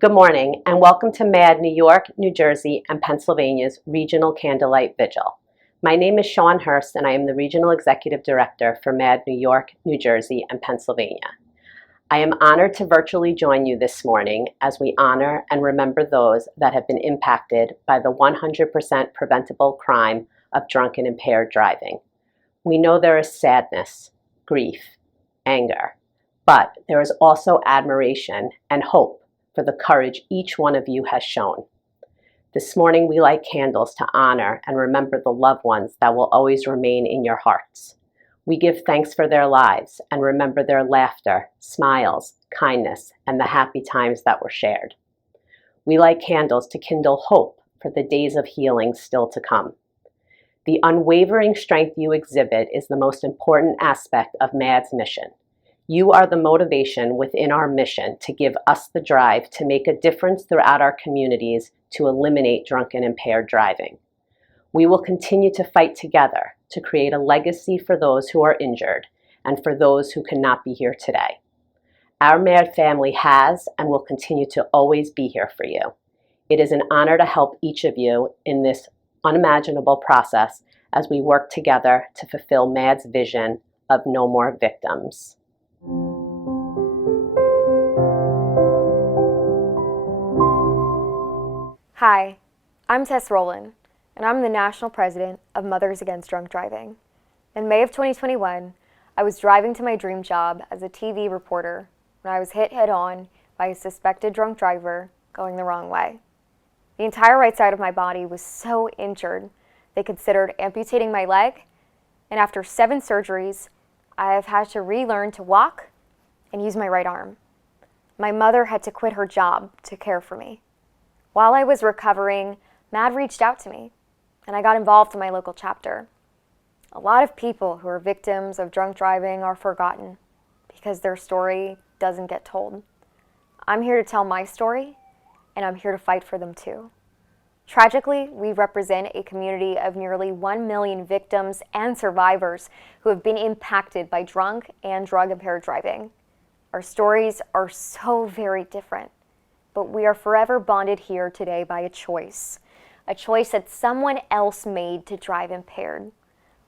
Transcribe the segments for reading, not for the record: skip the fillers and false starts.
Good morning and welcome to MADD New York, New Jersey, and Pennsylvania's Regional Candlelight Vigil. My name is Shawn Hurst and I am the Regional Executive Director for MADD New York, New Jersey, and Pennsylvania. I am honored to virtually join you this morning as we honor and remember those that have been impacted by the 100% preventable crime of drunk and impaired driving. We know there is sadness, grief, anger, but there is also admiration and hope for the courage each one of you has shown. This morning we light candles to honor and remember the loved ones that will always remain in your hearts. We give thanks for their lives and remember their laughter, smiles, kindness, and the happy times that were shared. We light candles to kindle hope for the days of healing still to come. The unwavering strength you exhibit is the most important aspect of MADD's mission. You are the motivation within our mission to give us the drive to make a difference throughout our communities to eliminate drunk and impaired driving. We will continue to fight together to create a legacy for those who are injured and for those who cannot be here today. Our MADD family has and will continue to always be here for you. It is an honor to help each of you in this unimaginable process as we work together to fulfill MADD's vision of no more victims. Hi, I'm Tess Rowland, and I'm the National President of Mothers Against Drunk Driving. In May of 2021, I was driving to my dream job as a TV reporter when I was hit head-on by a suspected drunk driver going the wrong way. The entire right side of my body was so injured, they considered amputating my leg, and after 7 surgeries, I have had to relearn to walk and use my right arm. My mother had to quit her job to care for me. While I was recovering, MADD reached out to me, and I got involved in my local chapter. A lot of people who are victims of drunk driving are forgotten because their story doesn't get told. I'm here to tell my story, and I'm here to fight for them too. Tragically, we represent a community of nearly 1 million victims and survivors who have been impacted by drunk and drug-impaired driving. Our stories are so very different, but we are forever bonded here today by a choice that someone else made to drive impaired.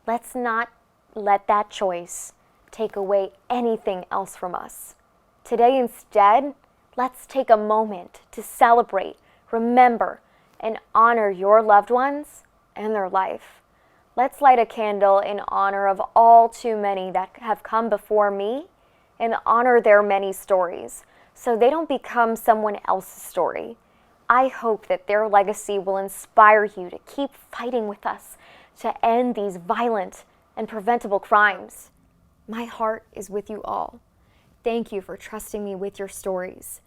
Let's not let that choice take away anything else from us. Today instead, let's take a moment to celebrate, remember, and honor your loved ones and their life. Let's light a candle in honor of all too many that have come before me and honor their many stories so they don't become someone else's story. I hope that their legacy will inspire you to keep fighting with us to end these violent and preventable crimes. My heart is with you all. Thank you for trusting me with your stories.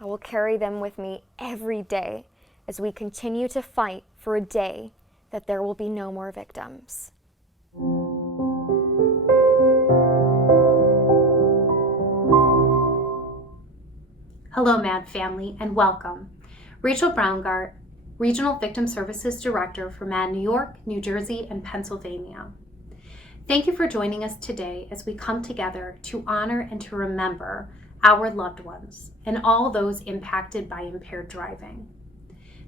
I will carry them with me every day as we continue to fight for a day that there will be no more victims. Hello, MADD family, and welcome. Rachael Browngardt, Regional Victim Services Director for MADD New York, New Jersey, and Pennsylvania. Thank you for joining us today as we come together to honor and to remember our loved ones and all those impacted by impaired driving.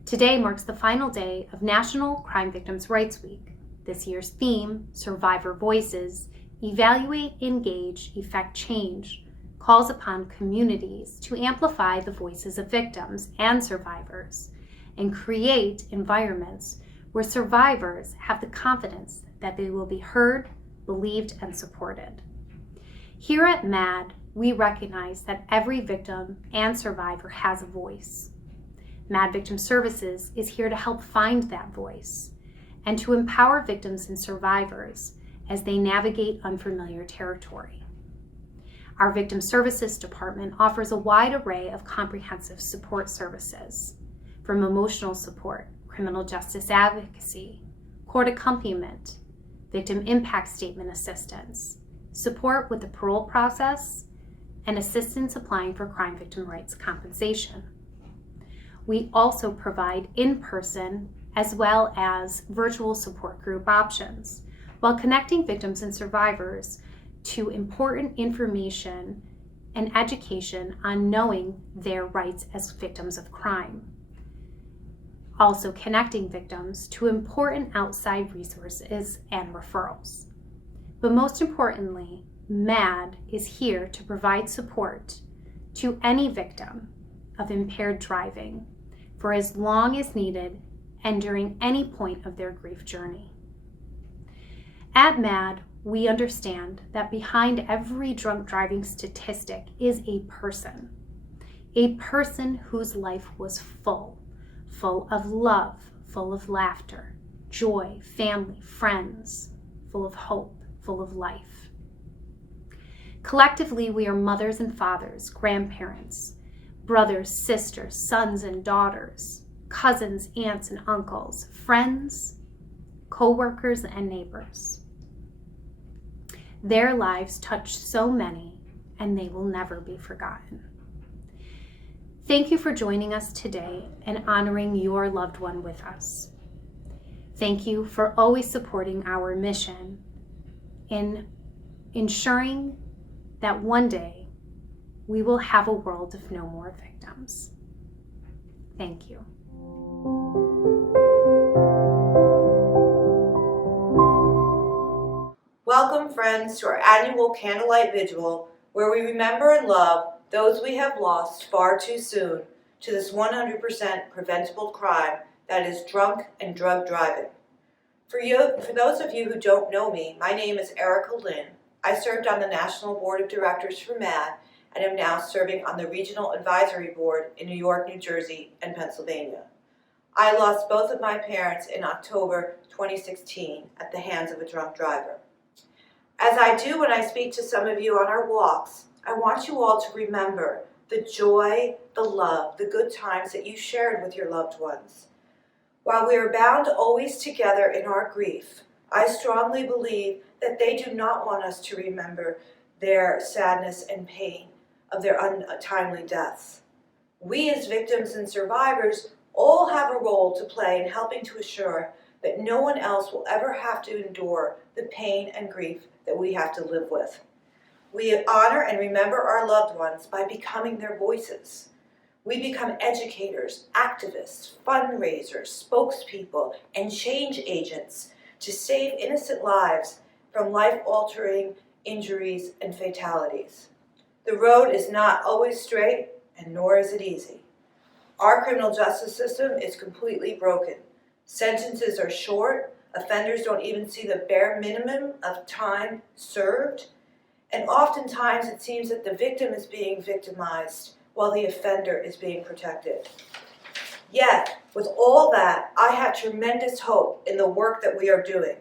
Today marks the final day of National Crime Victims' Rights Week. This year's theme, Survivor Voices, Evaluate, Engage, Effect Change, calls upon communities to amplify the voices of victims and survivors and create environments where survivors have the confidence that they will be heard, believed, and supported. Here at MADD, we recognize that every victim and survivor has a voice. MADD Victim Services is here to help find that voice and to empower victims and survivors as they navigate unfamiliar territory. Our Victim Services Department offers a wide array of comprehensive support services, from emotional support, criminal justice advocacy, court accompaniment, victim impact statement assistance, support with the parole process, and assistance applying for crime victim rights compensation. We also provide in-person as well as virtual support group options while connecting victims and survivors to important information and education on knowing their rights as victims of crime. Also connecting victims to important outside resources and referrals. But most importantly, MADD is here to provide support to any victim of impaired driving for as long as needed and during any point of their grief journey. At MADD, we understand that behind every drunk driving statistic is a person whose life was full of love, full of laughter, joy, family, friends, full of hope, full of life. Collectively, we are mothers and fathers, grandparents, brothers, sisters, sons and daughters, cousins, aunts and uncles, friends, co-workers, and neighbors. Their lives touch so many, and they will never be forgotten. Thank you for joining us today and honoring your loved one with us. Thank you for always supporting our mission in ensuring that one day we will have a world of no more victims. Thank you. Welcome, friends, to our annual Candlelight Vigil, where we remember and love those we have lost far too soon to this 100% preventable crime that is drunk and drug driving. For those of you who don't know me, my name is Rachael Browngardt. I served on the National Board of Directors for MADD and am now serving on the Regional Advisory Board in New York, New Jersey, and Pennsylvania. I lost both of my parents in October 2016 at the hands of a drunk driver. As I do when I speak to some of you on our walks, I want you all to remember the joy, the love, the good times that you shared with your loved ones. While we are bound always together in our grief, I strongly believe that they do not want us to remember their sadness and pain of their untimely deaths. We as victims and survivors all have a role to play in helping to assure that no one else will ever have to endure the pain and grief that we have to live with. We honor and remember our loved ones by becoming their voices. We become educators, activists, fundraisers, spokespeople, and change agents to save innocent lives from life-altering injuries and fatalities. The road is not always straight, and nor is it easy. Our criminal justice system is completely broken. Sentences are short, offenders don't even see the bare minimum of time served, and oftentimes it seems that the victim is being victimized while the offender is being protected. Yet, with all that, I have tremendous hope in the work that we are doing.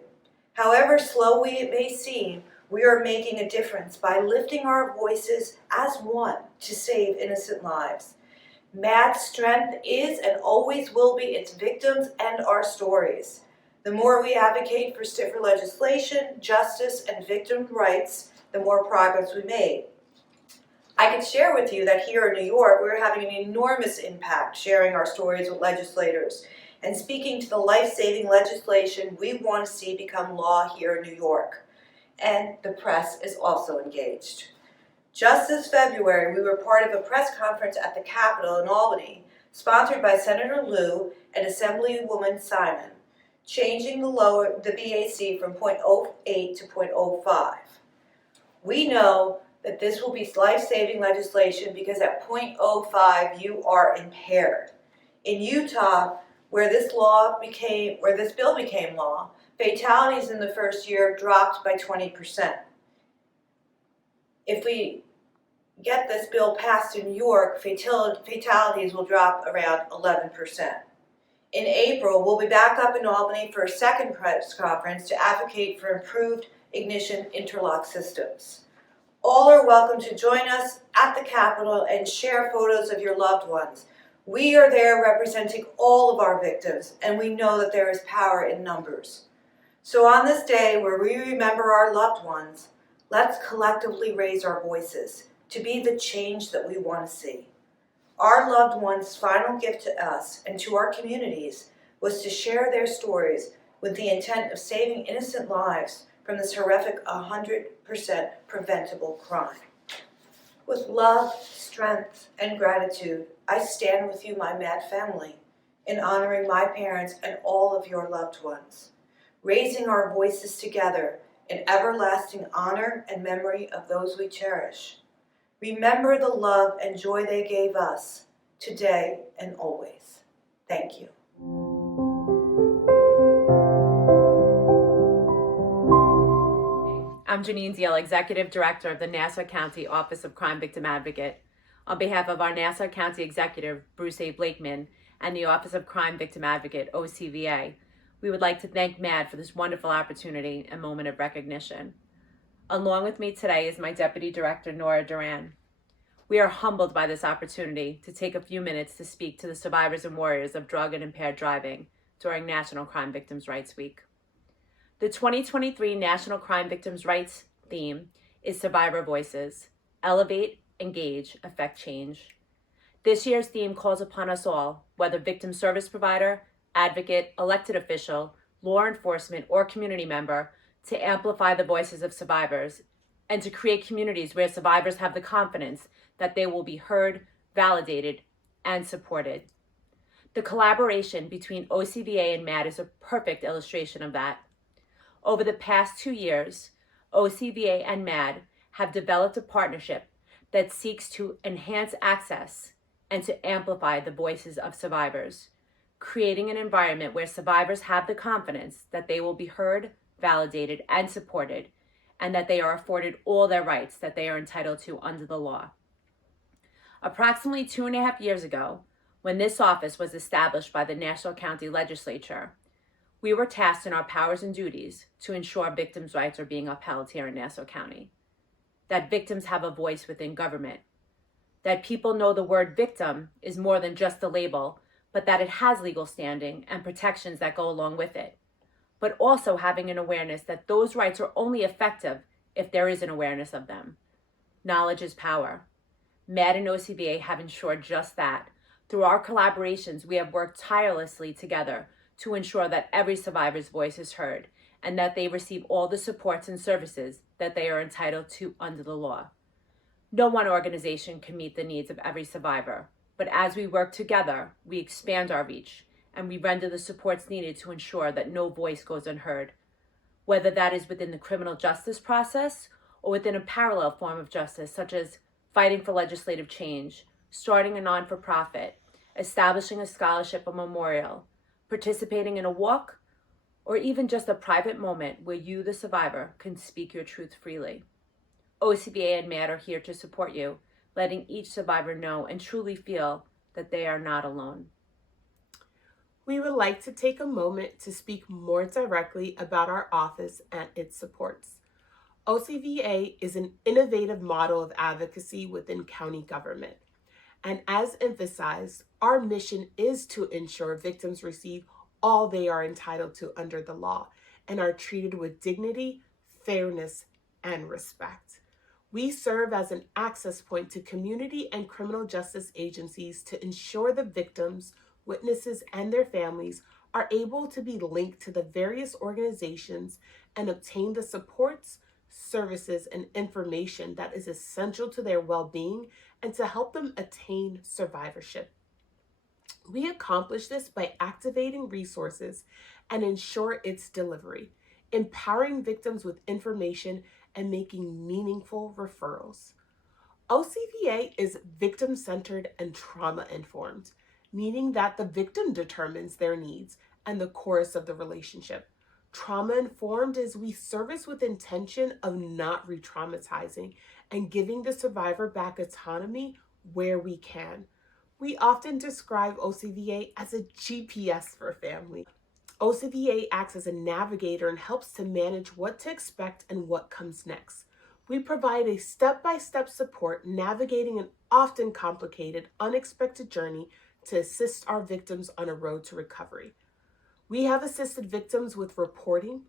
However slowly it may seem, we are making a difference by lifting our voices as one to save innocent lives. MADD's strength is and always will be its victims and our stories. The more we advocate for stiffer legislation, justice, and victim rights, the more progress we make. I can share with you that here in New York, we're having an enormous impact sharing our stories with legislators and speaking to the life-saving legislation we want to see become law here in New York. And the press is also engaged. Just this February, we were part of a press conference at the Capitol in Albany, sponsored by Senator Lieu and Assemblywoman Simon, changing the BAC from 0.08 to 0.05. We know that this will be life-saving legislation because at 0.05 you are impaired. In Utah, where this bill became law, fatalities in the first year dropped by 20%. If we get this bill passed in New York, fatalities will drop around 11%. In April, we'll be back up in Albany for a second press conference to advocate for improved ignition interlock systems. All are welcome to join us at the Capitol and share photos of your loved ones. We are there representing all of our victims, and we know that there is power in numbers. So on this day where we remember our loved ones, let's collectively raise our voices to be the change that we want to see. Our loved ones' final gift to us and to our communities was to share their stories with the intent of saving innocent lives from this horrific 100% preventable crime. With love, strength, and gratitude, I stand with you, my MADD family, in honoring my parents and all of your loved ones, raising our voices together in everlasting honor and memory of those we cherish. Remember the love and joy they gave us, today and always. Thank you. I'm Janine Deal, Executive Director of the Nassau County Office of Crime Victim Advocate. On behalf of our Nassau County Executive, Bruce A. Blakeman, and the Office of Crime Victim Advocate, OCVA, we would like to thank MADD for this wonderful opportunity and moment of recognition. Along with me today is my Deputy Director, Nora Duran. We are humbled by this opportunity to take a few minutes to speak to the survivors and warriors of drug and impaired driving during National Crime Victims' Rights Week. The 2023 National Crime Victims' Rights theme is Survivor Voices, Elevate, Engage, Affect Change. This year's theme calls upon us all, whether victim service provider, advocate, elected official, law enforcement, or community member, to amplify the voices of survivors and to create communities where survivors have the confidence that they will be heard, validated, and supported. The collaboration between OCVA and MADD is a perfect illustration of that. Over the past 2 years, OCVA and MADD have developed a partnership that seeks to enhance access and to amplify the voices of survivors, creating an environment where survivors have the confidence that they will be heard, validated, and supported, and that they are afforded all their rights that they are entitled to under the law. Approximately 2.5 years ago, when this office was established by the Nassau County Legislature, we were tasked in our powers and duties to ensure victims' rights are being upheld here in Nassau County, that victims have a voice within government, that people know the word victim is more than just a label, but that it has legal standing and protections that go along with it, but also having an awareness that those rights are only effective if there is an awareness of them. Knowledge is power. MADD and OCVA have ensured just that. Through our collaborations, we have worked tirelessly together to ensure that every survivor's voice is heard and that they receive all the supports and services that they are entitled to under the law. No one organization can meet the needs of every survivor, but as we work together, we expand our reach and we render the supports needed to ensure that no voice goes unheard, whether that is within the criminal justice process or within a parallel form of justice, such as fighting for legislative change, starting a non-for-profit, establishing a scholarship or memorial, participating in a walk, or even just a private moment where you, the survivor, can speak your truth freely. OCVA and MADD are here to support you, letting each survivor know and truly feel that they are not alone. We would like to take a moment to speak more directly about our office and its supports. OCVA is an innovative model of advocacy within county government. And as emphasized, our mission is to ensure victims receive all they are entitled to under the law and are treated with dignity, fairness, and respect. We serve as an access point to community and criminal justice agencies to ensure the victims, witnesses, and their families are able to be linked to the various organizations and obtain the supports, services, and information that is essential to their well-being and to help them attain survivorship. We accomplish this by activating resources and ensure its delivery, empowering victims with information, and making meaningful referrals. OCVA is victim-centered and trauma-informed, meaning that the victim determines their needs and the course of the relationship. Trauma-informed is we service with intention of not re-traumatizing and giving the survivor back autonomy where we can. We often describe OCVA as a GPS for family. OCVA acts as a navigator and helps to manage what to expect and what comes next. We provide a step-by-step support navigating an often complicated, unexpected journey to assist our victims on a road to recovery. We have assisted victims with reporting,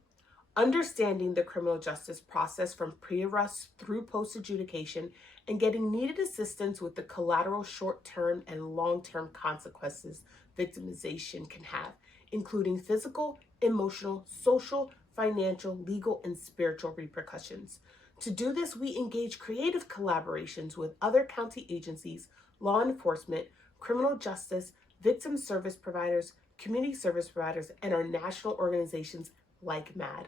understanding the criminal justice process from pre-arrest through post-adjudication, and getting needed assistance with the collateral short-term and long-term consequences victimization can have, including physical, emotional, social, financial, legal, and spiritual repercussions. To do this, we engage creative collaborations with other county agencies, law enforcement, criminal justice, victim service providers, community service providers, and our national organizations like MADD.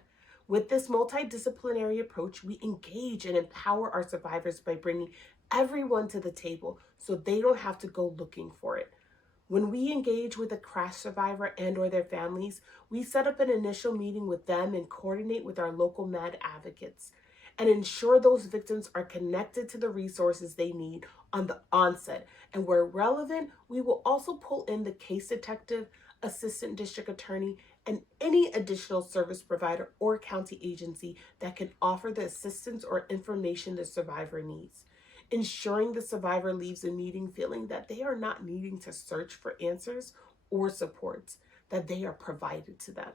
With this multidisciplinary approach, we engage and empower our survivors by bringing everyone to the table so they don't have to go looking for it. When we engage with a crash survivor and or their families, we set up an initial meeting with them and coordinate with our local MADD advocates and ensure those victims are connected to the resources they need on the onset. And where relevant, we will also pull in the case detective, assistant district attorney, and any additional service provider or county agency that can offer the assistance or information the survivor needs. Ensuring the survivor leaves a meeting feeling that they are not needing to search for answers or supports, that they are provided to them,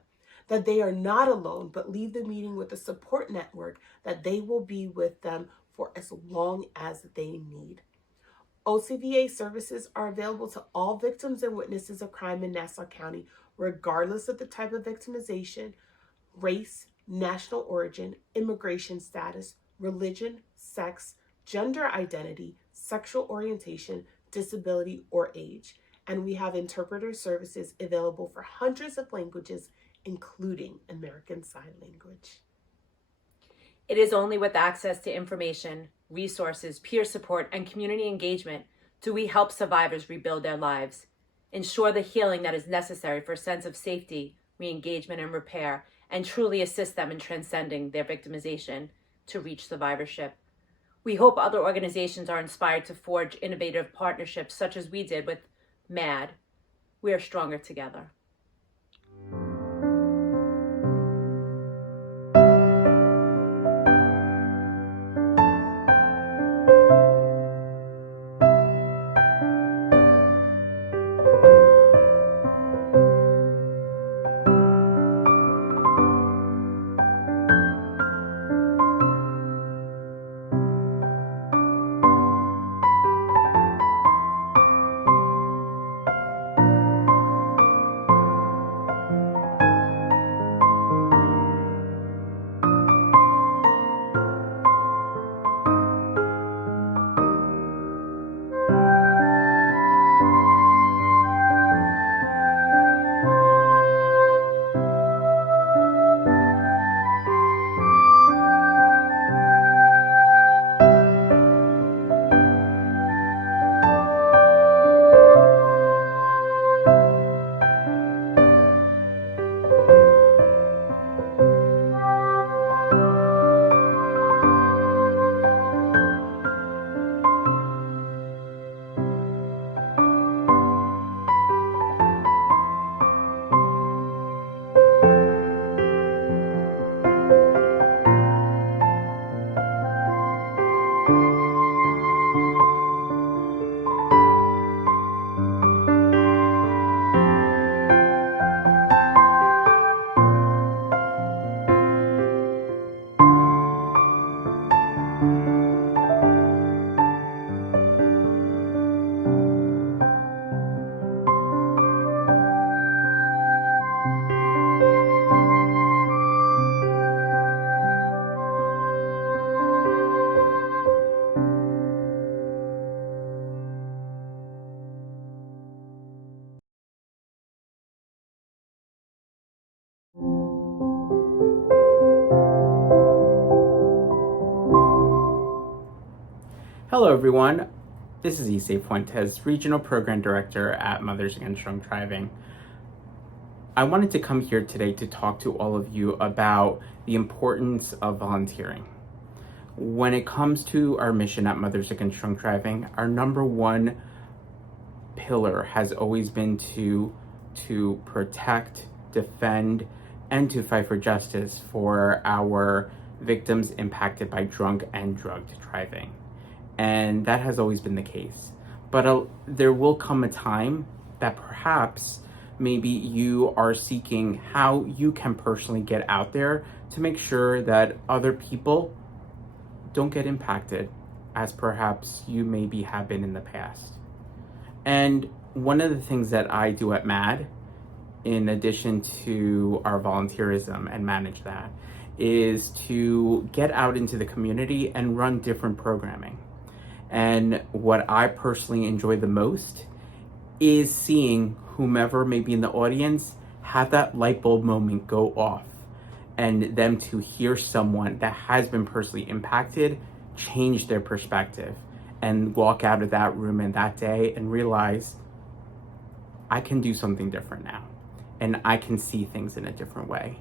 that they are not alone, but leave the meeting with a support network that they will be with them for as long as they need. OCVA services are available to all victims and witnesses of crime in Nassau County, regardless of the type of victimization, race, national origin, immigration status, religion, sex, gender identity, sexual orientation, disability, or age. And we have interpreter services available for hundreds of languages, including American Sign Language. It is only with access to information, resources, peer support, and community engagement do we help survivors rebuild their lives, ensure the healing that is necessary for a sense of safety, re-engagement, and repair, and truly assist them in transcending their victimization to reach survivorship. We hope other organizations are inspired to forge innovative partnerships such as we did with MADD. We are stronger together. Hello everyone, this is Issei Fuentes, Regional Program Director at Mothers Against Drunk Driving. I wanted to come here today to talk to all of you about the importance of volunteering. When it comes to our mission at Mothers Against Drunk Driving, our number one pillar has always been to protect, defend, and to fight for justice for our victims impacted by drunk and drugged driving. And that has always been the case. But there will come a time that perhaps maybe you are seeking how you can personally get out there to make sure that other people don't get impacted as perhaps you maybe have been in the past. And one of the things that I do at MADD, in addition to our volunteerism and manage that, is to get out into the community and run different programming. And what I personally enjoy the most is seeing whomever may be in the audience have that light bulb moment go off, and them to hear someone that has been personally impacted change their perspective and walk out of that room in that day and realize, I can do something different now, and I can see things in a different way.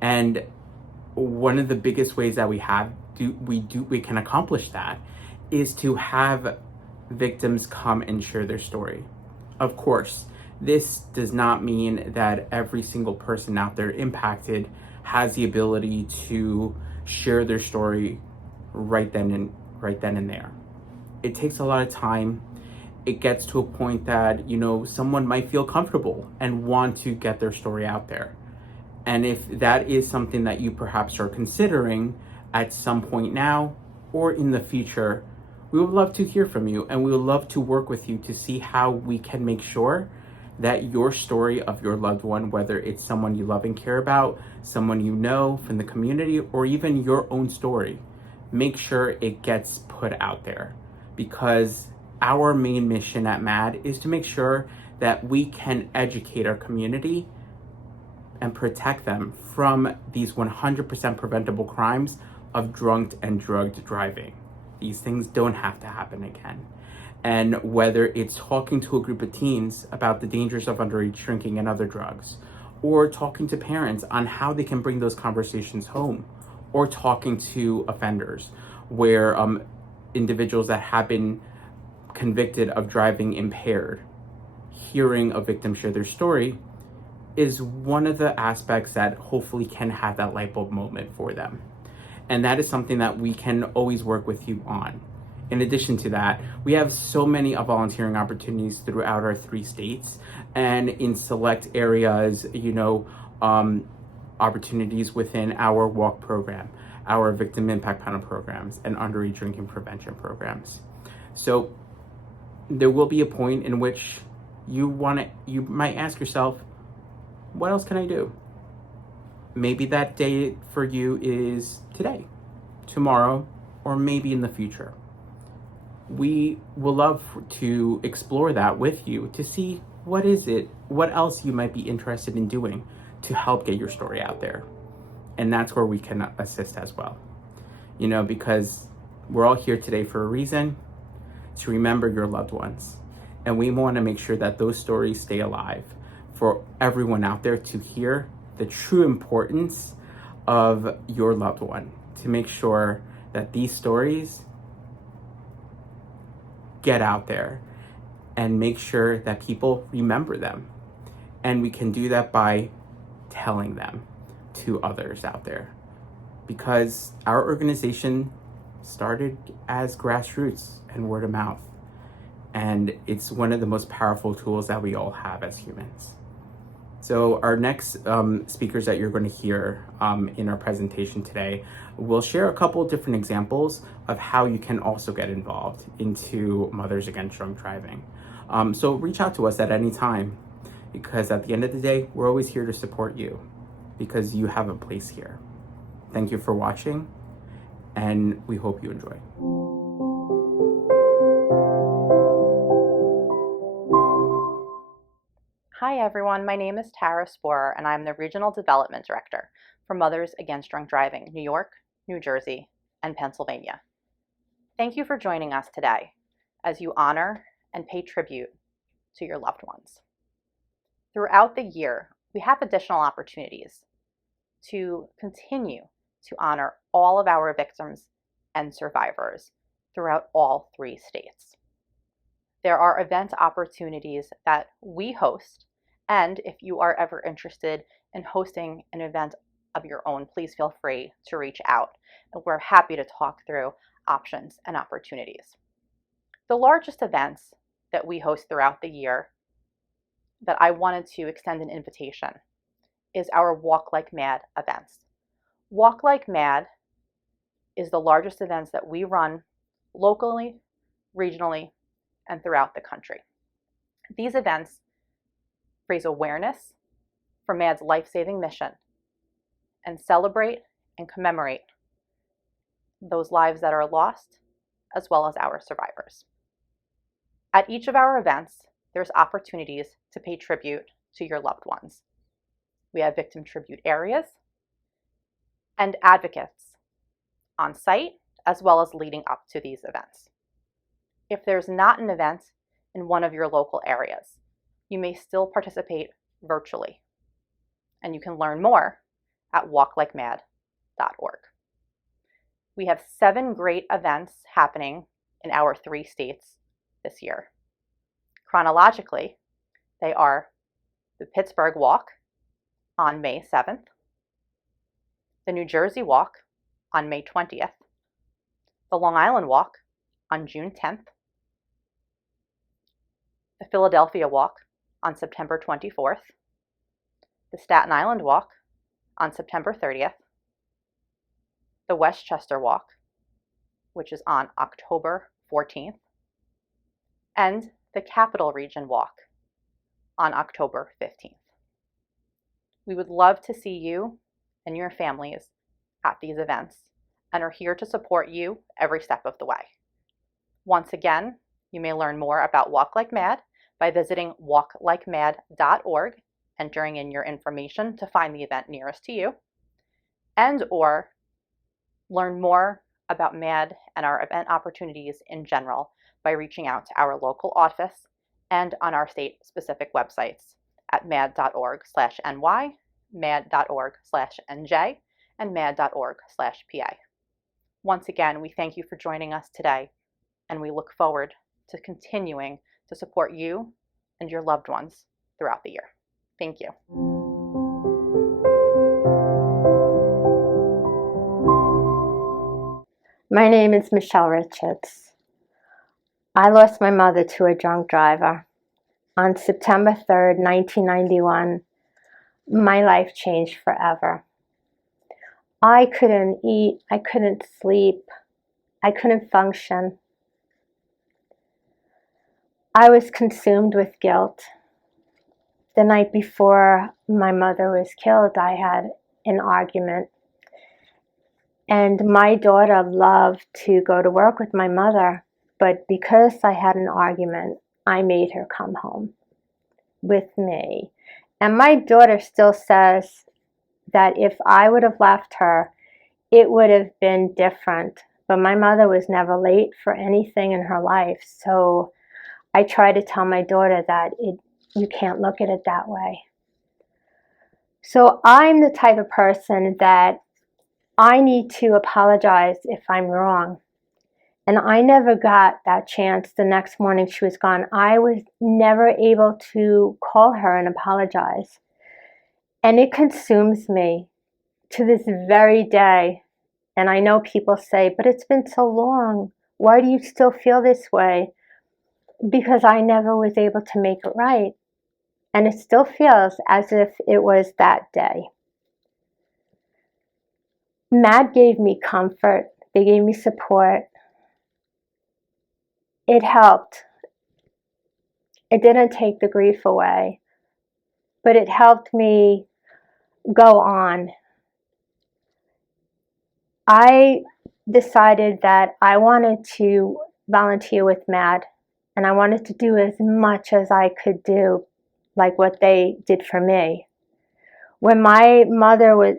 And one of the biggest ways that we can accomplish that is to have victims come and share their story. Of course, this does not mean that every single person out there impacted has the ability to share their story right then and there. It takes a lot of time. It gets to a point that, someone might feel comfortable and want to get their story out there. And if that is something that you perhaps are considering at some point now or in the future, we would love to hear from you, and we would love to work with you to see how we can make sure that your story of your loved one, whether it's someone you love and care about, someone you know from the community, or even your own story, make sure it gets put out there. Because our main mission at MADD is to make sure that we can educate our community and protect them from these 100% preventable crimes of drunk and drugged driving. These things don't have to happen again. And whether it's talking to a group of teens about the dangers of underage drinking and other drugs, or talking to parents on how they can bring those conversations home, or talking to offenders where individuals that have been convicted of driving impaired, hearing a victim share their story is one of the aspects that hopefully can have that light bulb moment for them. And that is something that we can always work with you on. In addition to that, we have so many volunteering opportunities throughout our 3 states, and in select areas, opportunities within our WALK program, our victim impact panel programs, and underage drinking prevention programs. So there will be a point in which you might ask yourself, what else can I do? Maybe that day for you is today, tomorrow, or maybe in the future. We will love to explore that with you to see what else you might be interested in doing to help get your story out there. And that's where we can assist as well. Because we're all here today for a reason, to remember your loved ones. And we want to make sure that those stories stay alive for everyone out there to hear the true importance of your loved one, to make sure that these stories get out there and make sure that people remember them. And we can do that by telling them to others out there. Because our organization started as grassroots and word of mouth. And it's one of the most powerful tools that we all have as humans. So our next speakers that you're going to hear in our presentation today will share a couple of different examples of how you can also get involved into Mothers Against Drunk Driving. So reach out to us at any time, because at the end of the day, we're always here to support you, because you have a place here. Thank you for watching, and we hope you enjoy. Hi everyone, my name is Tara Sporer and I'm the Regional Development Director for Mothers Against Drunk Driving, New York, New Jersey, and Pennsylvania. Thank you for joining us today as you honor and pay tribute to your loved ones. Throughout the year, we have additional opportunities to continue to honor all of our victims and survivors throughout all 3 states. There are event opportunities that we host, and if you are ever interested in hosting an event of your own, please feel free to reach out, and we're happy to talk through options and opportunities. The largest events that we host throughout the year that I wanted to extend an invitation is our Walk Like MADD events. Walk Like MADD is the largest events that we run locally, regionally, and throughout the country. These events raise awareness for MADD's life-saving mission and celebrate and commemorate those lives that are lost, as well as our survivors. At each of our events, there's opportunities to pay tribute to your loved ones. We have victim tribute areas and advocates on site, as well as leading up to these events. If there's not an event in one of your local areas, you may still participate virtually, and you can learn more at walklikemad.org. We have 7 great events happening in our 3 states this year. Chronologically, they are the Pittsburgh Walk on May 7th, the New Jersey Walk on May 20th, the Long Island Walk on June 10th, the Philadelphia Walk on September 24th, the Staten Island Walk on September 30th, the Westchester Walk, which is on October 14th, and the Capital Region Walk on October 15th. We would love to see you and your families at these events and are here to support you every step of the way. Once again, you may learn more about Walk Like Mad by visiting walklikemad.org, entering in your information to find the event nearest to you, and or learn more about MADD and our event opportunities in general by reaching out to our local office and on our state-specific websites at madd.org/ny, madd.org/nj, and madd.org/pa. Once again, we thank you for joining us today, and we look forward to continuing to support you and your loved ones throughout the year. Thank you. My name is Michelle Richards. I lost my mother to a drunk driver. On September 3rd, 1991, my life changed forever. I couldn't eat, I couldn't sleep, I couldn't function. I was consumed with guilt. The night before my mother was killed, I had an argument. And my daughter loved to go to work with my mother, but because I had an argument, I made her come home with me. And my daughter still says that if I would have left her, it would have been different. But my mother was never late for anything in her life. So I try to tell my daughter that you can't look at it that way. So I'm the type of person that I need to apologize if I'm wrong. And I never got that chance. The next morning she was gone. I was never able to call her and apologize. And it consumes me to this very day. And I know people say, but it's been so long. Why do you still feel this way? Because I never was able to make it right. And it still feels as if it was that day. MADD gave me comfort. They gave me support. It helped. It didn't take the grief away, but it helped me go on. I decided that I wanted to volunteer with MADD, and I wanted to do as much as I could do, like what they did for me. When my mother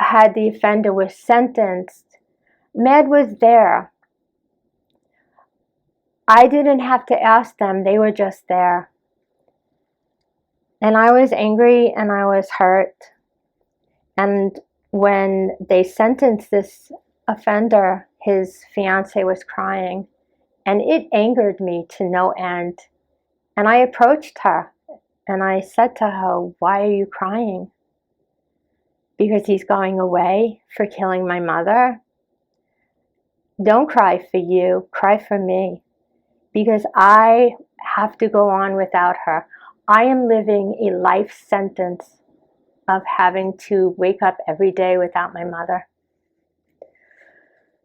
had the offender was sentenced, MADD was there. I didn't have to ask them, they were just there. And I was angry and I was hurt. And when they sentenced this offender, his fiance was crying. And it angered me to no end. And I approached her and I said to her, why are you crying? Because he's going away for killing my mother? Don't cry for you, cry for me. Because I have to go on without her. I am living a life sentence of having to wake up every day without my mother.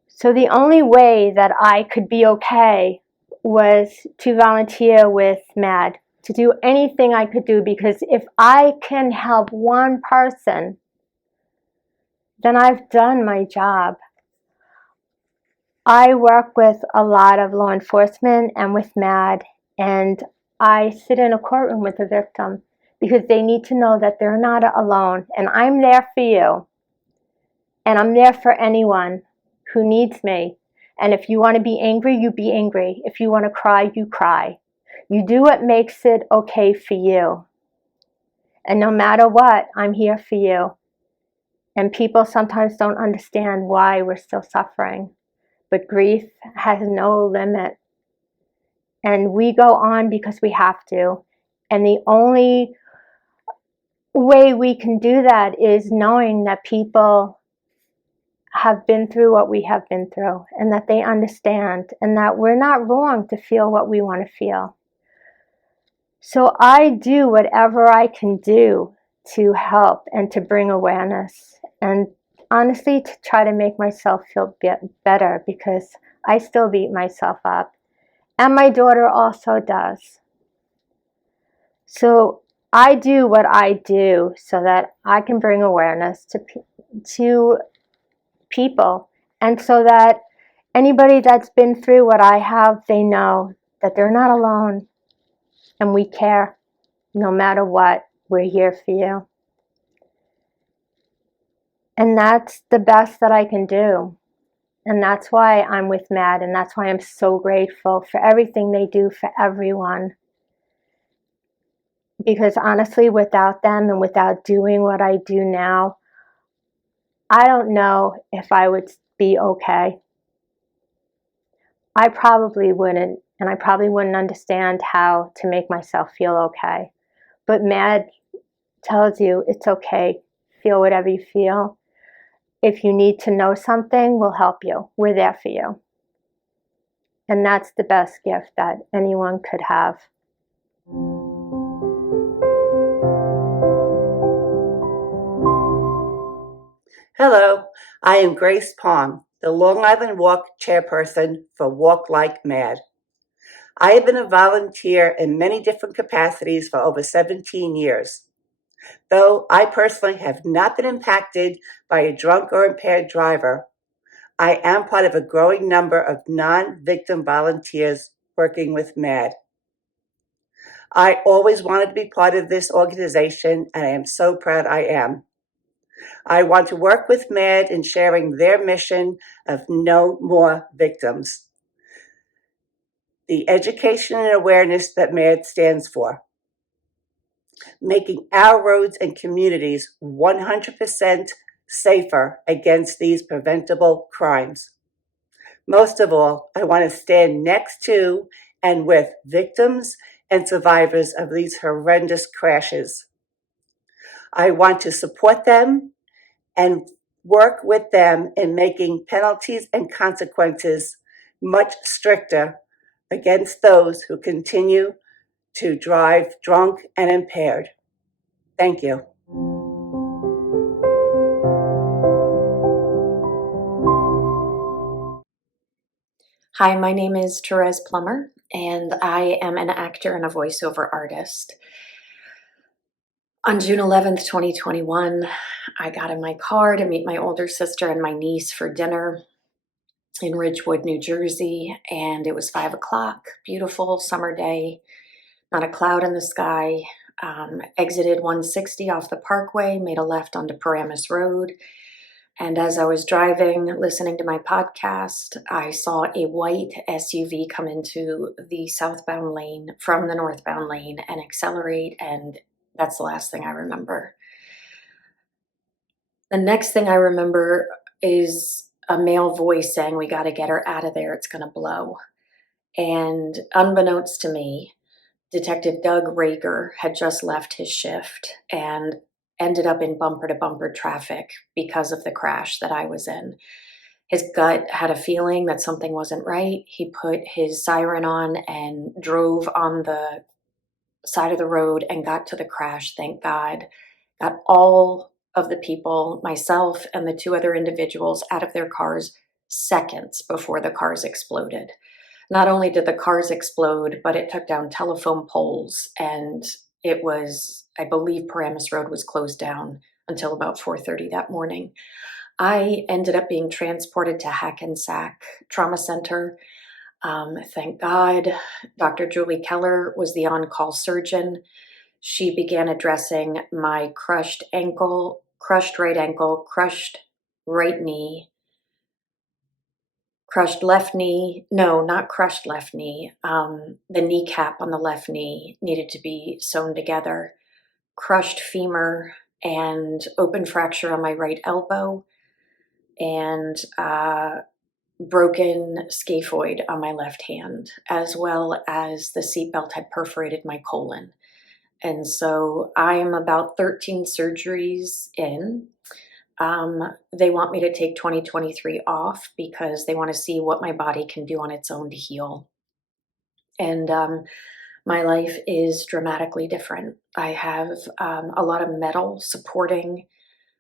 So the only way that I could be okay was to volunteer with MADD, to do anything I could do, because if I can help one person, then I've done my job. I work with a lot of law enforcement and with MADD, and I sit in a courtroom with a victim because they need to know that they're not alone, and I'm there for you, and I'm there for anyone who needs me. And if you want to be angry, you be angry. If you want to cry, you cry. You do what makes it okay for you. And no matter what, I'm here for you. And people sometimes don't understand why we're still suffering. But grief has no limit. And we go on because we have to. And the only way we can do that is knowing that people have been through what we have been through, and that they understand, and that we're not wrong to feel what we want to feel. So I do whatever I can do to help and to bring awareness, and honestly to try to make myself feel better, because I still beat myself up, and my daughter also does. So I do what I do so that I can bring awareness to people, and so that anybody that's been through what I have, they know that they're not alone, and we care. No matter what, we're here for you. And that's the best that I can do. And that's why I'm with MADD, and that's why I'm so grateful for everything they do for everyone. Because honestly, without them and without doing what I do now, I don't know if I would be okay. I probably wouldn't, and I probably wouldn't understand how to make myself feel okay. But MADD tells you it's okay. Feel whatever you feel. If you need to know something, we'll help you. We're there for you. And that's the best gift that anyone could have. Hello, I am Grace Palm, the Long Island Walk chairperson for Walk Like MADD. I have been a volunteer in many different capacities for over 17 years. Though I personally have not been impacted by a drunk or impaired driver, I am part of a growing number of non-victim volunteers working with MADD. I always wanted to be part of this organization, and I am so proud I am. I want to work with MADD in sharing their mission of no more victims. The education and awareness that MADD stands for. Making our roads and communities 100% safer against these preventable crimes. Most of all, I want to stand next to and with victims and survivors of these horrendous crashes. I want to support them and work with them in making penalties and consequences much stricter against those who continue to drive drunk and impaired. Thank you. Hi, my name is Therese Plummer, and I am an actor and a voiceover artist. On June 11th, 2021, I got in my car to meet my older sister and my niece for dinner in Ridgewood, New Jersey, and it was 5 o'clock, beautiful summer day, not a cloud in the sky. Exited 160 off the Parkway, made a left onto Paramus Road, and as I was driving, listening to my podcast, I saw a white SUV come into the southbound lane from the northbound lane and accelerate, and that's the last thing I remember. The next thing I remember is a male voice saying, "We got to get her out of there, it's going to blow." And unbeknownst to me, Detective Doug Raker had just left his shift and ended up in bumper-to-bumper traffic because of the crash that I was in. His gut had a feeling that something wasn't right. He put his siren on and drove on the side of the road and got to the crash, thank God. Got all of the people, myself and the two other individuals, out of their cars seconds before the cars exploded. Not only did the cars explode, but it took down telephone poles, and it was, I believe Paramus Road was closed down until about 4:30 that morning. I ended up being transported to Hackensack Trauma Center. Thank God, Dr. Julie Keller was the on-call surgeon. She began addressing my crushed ankle, crushed right ankle, crushed right knee, crushed left knee. No, not crushed left knee. The kneecap on the left knee needed to be sewn together. Crushed femur and open fracture on my right elbow, and broken scaphoid on my left hand, as well as the seatbelt had perforated my colon. And so I'm about 13 surgeries in. They want me to take 2023 off because they want to see what my body can do on its own to heal. And my life is dramatically different. I have a lot of metal supporting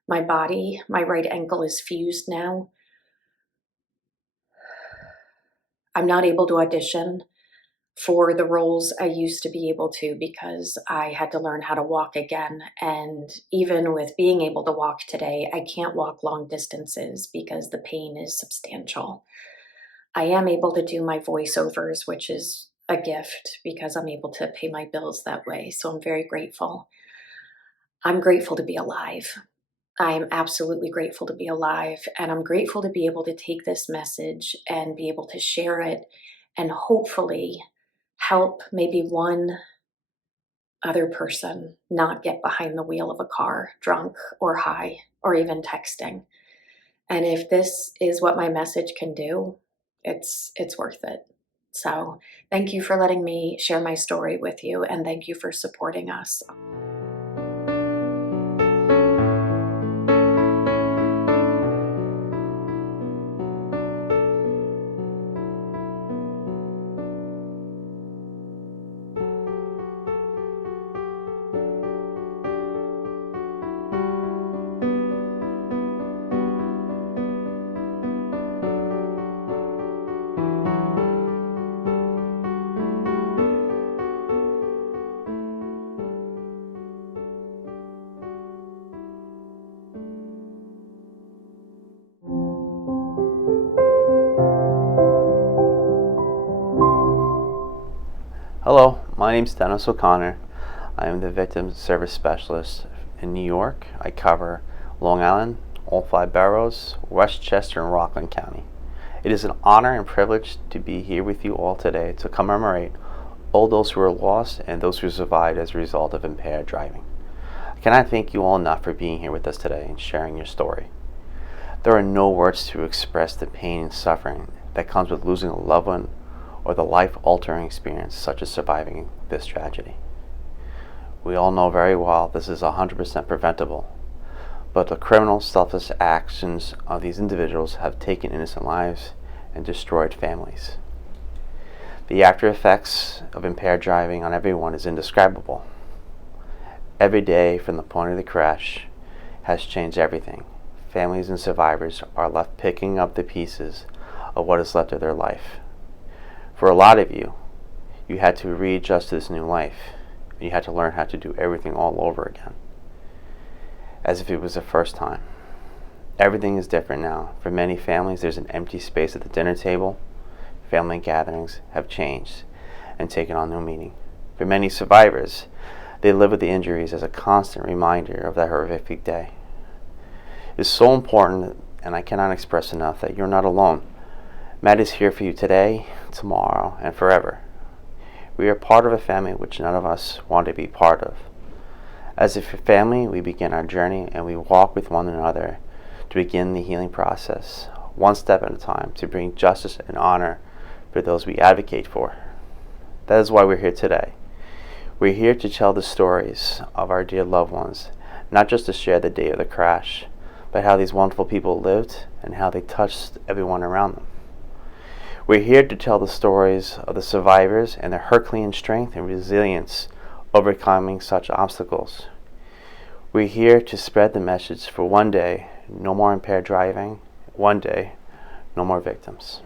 my body. My right ankle is fused now. I'm not able to audition for the roles I used to be able to because I had to learn how to walk again. And even with being able to walk today, I can't walk long distances because the pain is substantial. I am able to do my voiceovers, which is a gift because I'm able to pay my bills that way. So I'm very grateful. I'm grateful to be alive. I am absolutely grateful to be alive, and I'm grateful to be able to take this message and be able to share it and hopefully help maybe one other person not get behind the wheel of a car drunk or high or even texting. And if this is what my message can do, it's worth it. So thank you for letting me share my story with you, and thank you for supporting us. Hello, my name is Dennis O'Connor. I am the Victim Service Specialist in New York. I cover Long Island, all 5 boroughs, Westchester, and Rockland County. It is an honor and privilege to be here with you all today to commemorate all those who were lost and those who survived as a result of impaired driving. I cannot thank you all enough for being here with us today and sharing your story. There are no words to express the pain and suffering that comes with losing a loved one or the life-altering experience such as surviving this tragedy. We all know very well this is 100% preventable, but the criminal, selfless actions of these individuals have taken innocent lives and destroyed families. The after effects of impaired driving on everyone is indescribable. Every day from the point of the crash has changed everything. Families and survivors are left picking up the pieces of what is left of their life. For a lot of you, you had to readjust to this new life. You had to learn how to do everything all over again, as if it was the first time. Everything is different now. For many families, there's an empty space at the dinner table. Family gatherings have changed and taken on new meaning. For many survivors, they live with the injuries as a constant reminder of that horrific day. It's so important, and I cannot express enough, that you're not alone. MADD is here for you today, tomorrow, and forever. We are part of a family which none of us want to be part of. As a family, we begin our journey and we walk with one another to begin the healing process, one step at a time, to bring justice and honor for those we advocate for. That is why we're here today. We're here to tell the stories of our dear loved ones, not just to share the day of the crash, but how these wonderful people lived and how they touched everyone around them. We're here to tell the stories of the survivors and their Herculean strength and resilience overcoming such obstacles. We're here to spread the message for one day, no more impaired driving, one day, no more victims.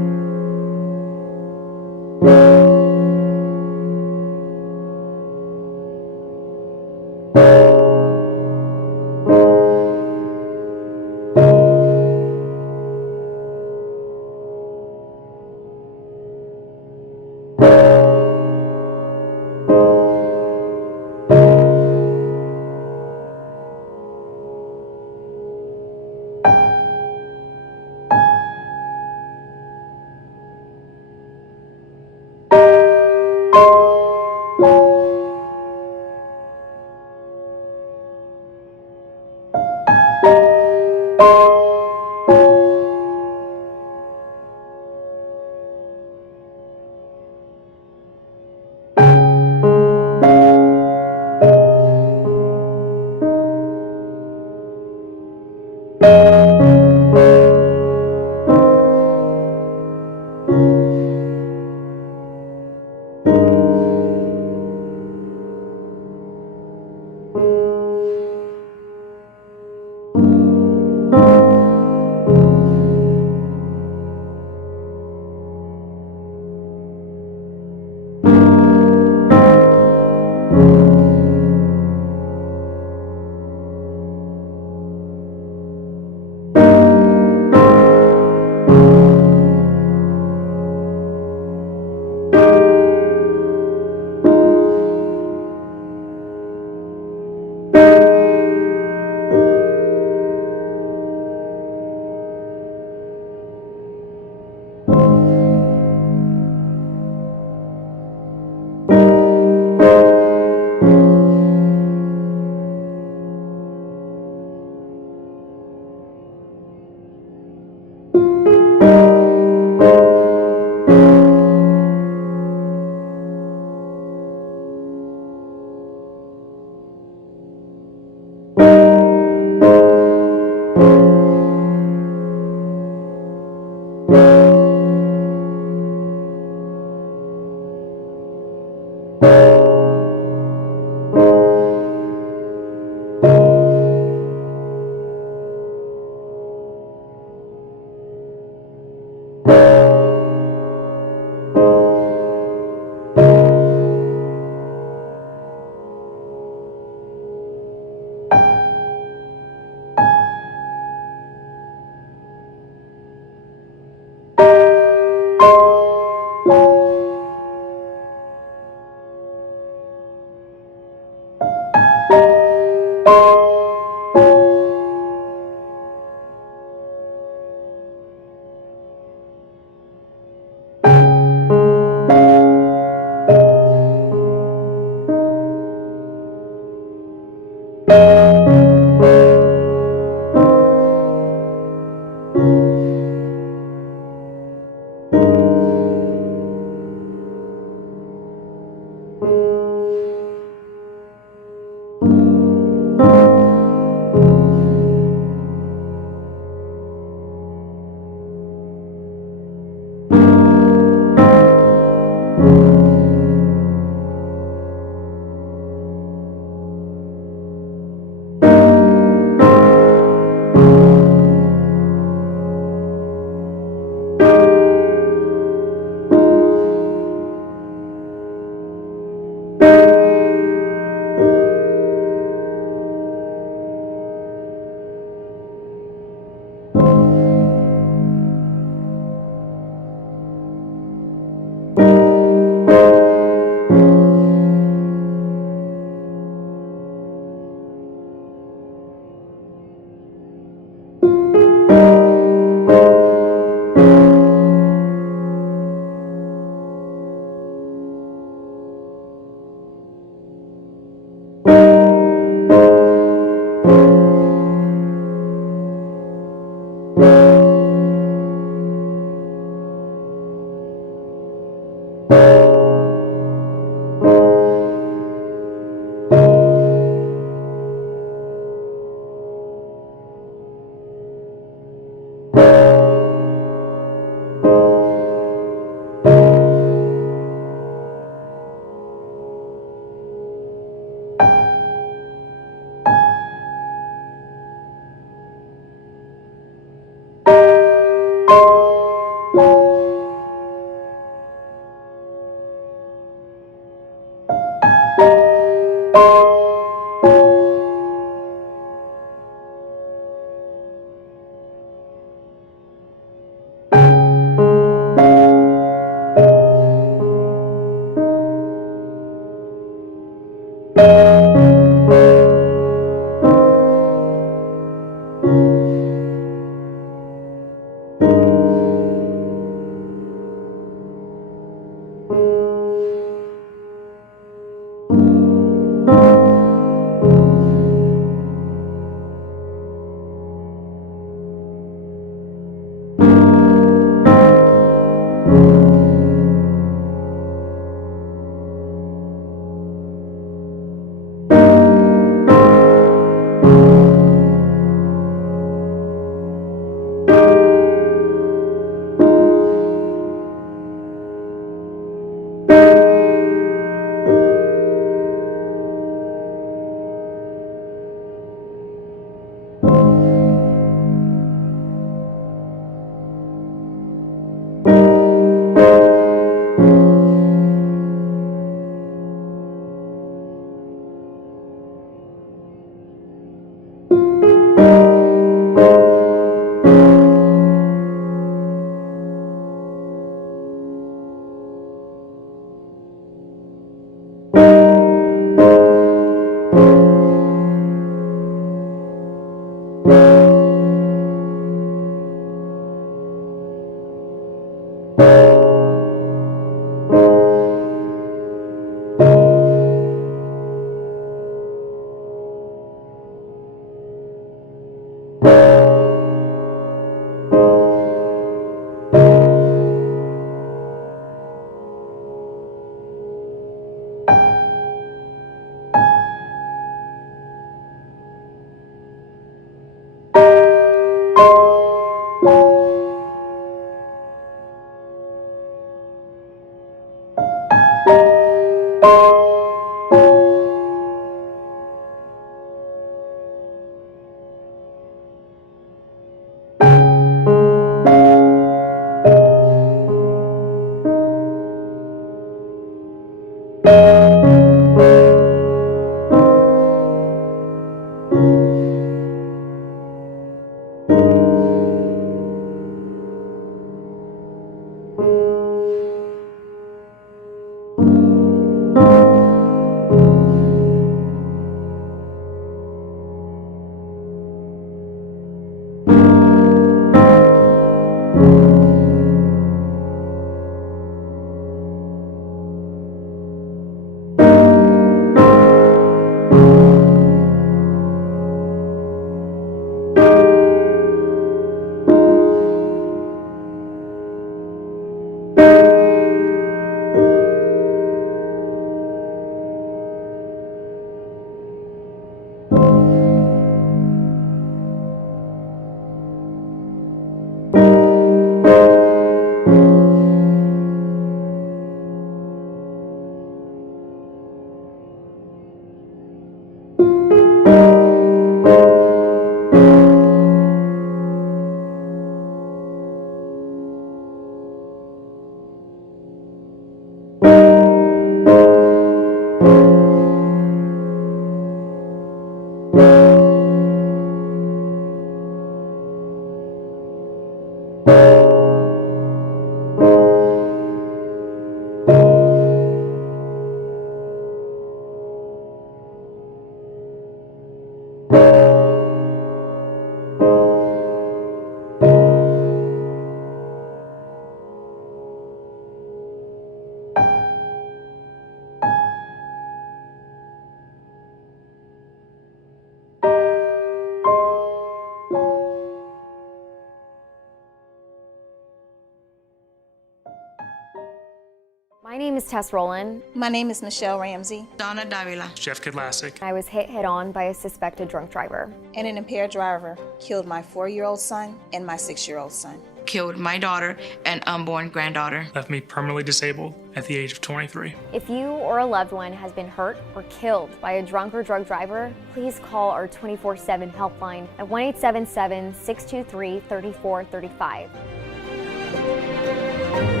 My name is Tess Rowland. My name is Michelle Ramsey. Donna Davila. Jeff Kidlassic. I was hit head-on by a suspected drunk driver. And an impaired driver killed my 4-year-old son and my 6-year-old son. Killed my daughter and unborn granddaughter. Left me permanently disabled at the age of 23. If you or a loved one has been hurt or killed by a drunk or drug driver, please call our 24/7 helpline at 1-877-623-3435.